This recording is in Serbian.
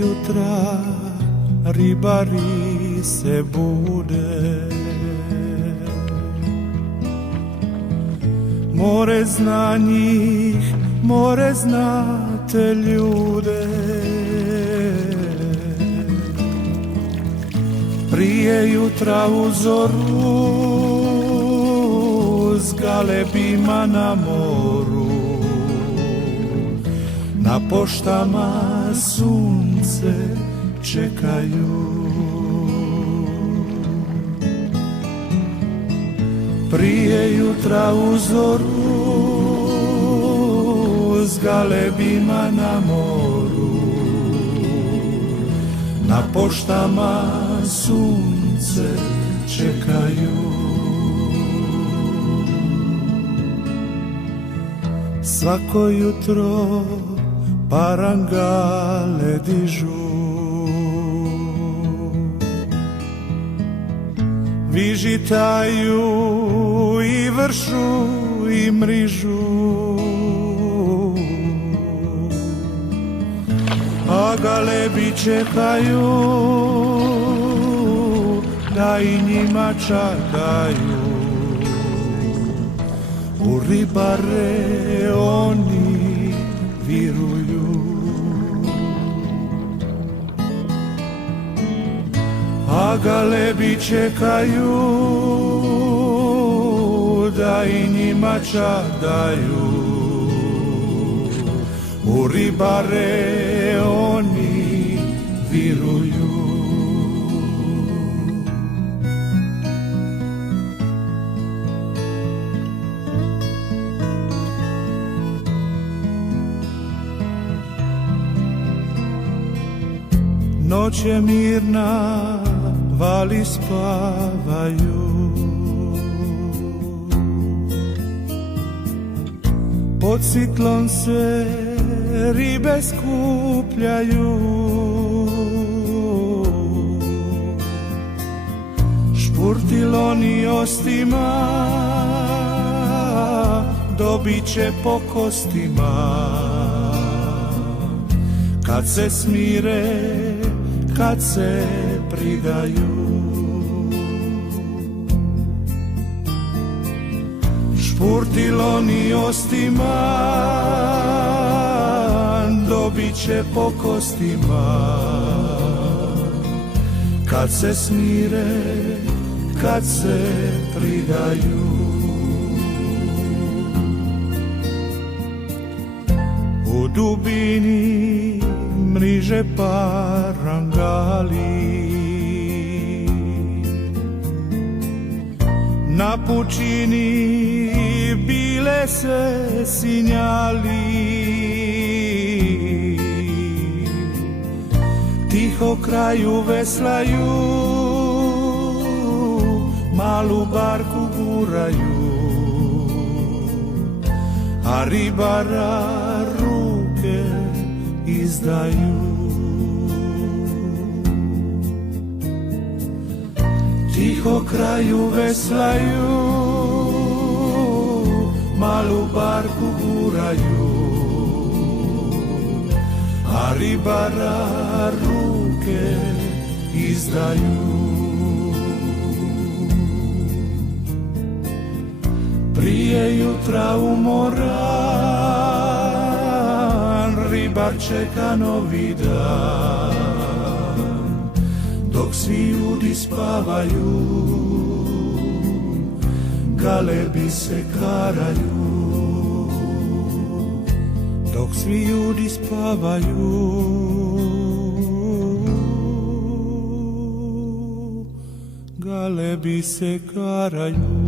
jutra ribari se bude. More zna njih, more zna te ljude. Prije jutra u zoru s galebima na moru, na poštama sunce čekaju. Prije jutra u zoru s galebima na moru, na poštama sunce čekaju. Svako jutro parangale dižu, vižitaju i vršu i mrižu, a galebi čekaju da i njima čakaju. U ribare oni viruju, a galebi čekaju da i njima čakaju. U ribare oni viruju. Noć je mirna, vali spavaju, pod sitlom se ribe skupljaju. Špurtiloni ostima dobit će po kostima, kad se smire, kad se pridaju. Špurtiloni ostima dobit će po kostima, kad se smire, kad se pridaju. U dubini mriže parangali, na pučini bile se sinjali. Tiho kraju veslaju, malu barku guraju, a ribara ruke izdaju. Tiho kraju veslaju, malu barku guraju, a ribara ruke izdaju. Prije jutra umoran, ribar čeka novi dan, dok svi ljudi spavaju, galebi se karaju. Dok svi ljudi spavaju, galebi se karaju.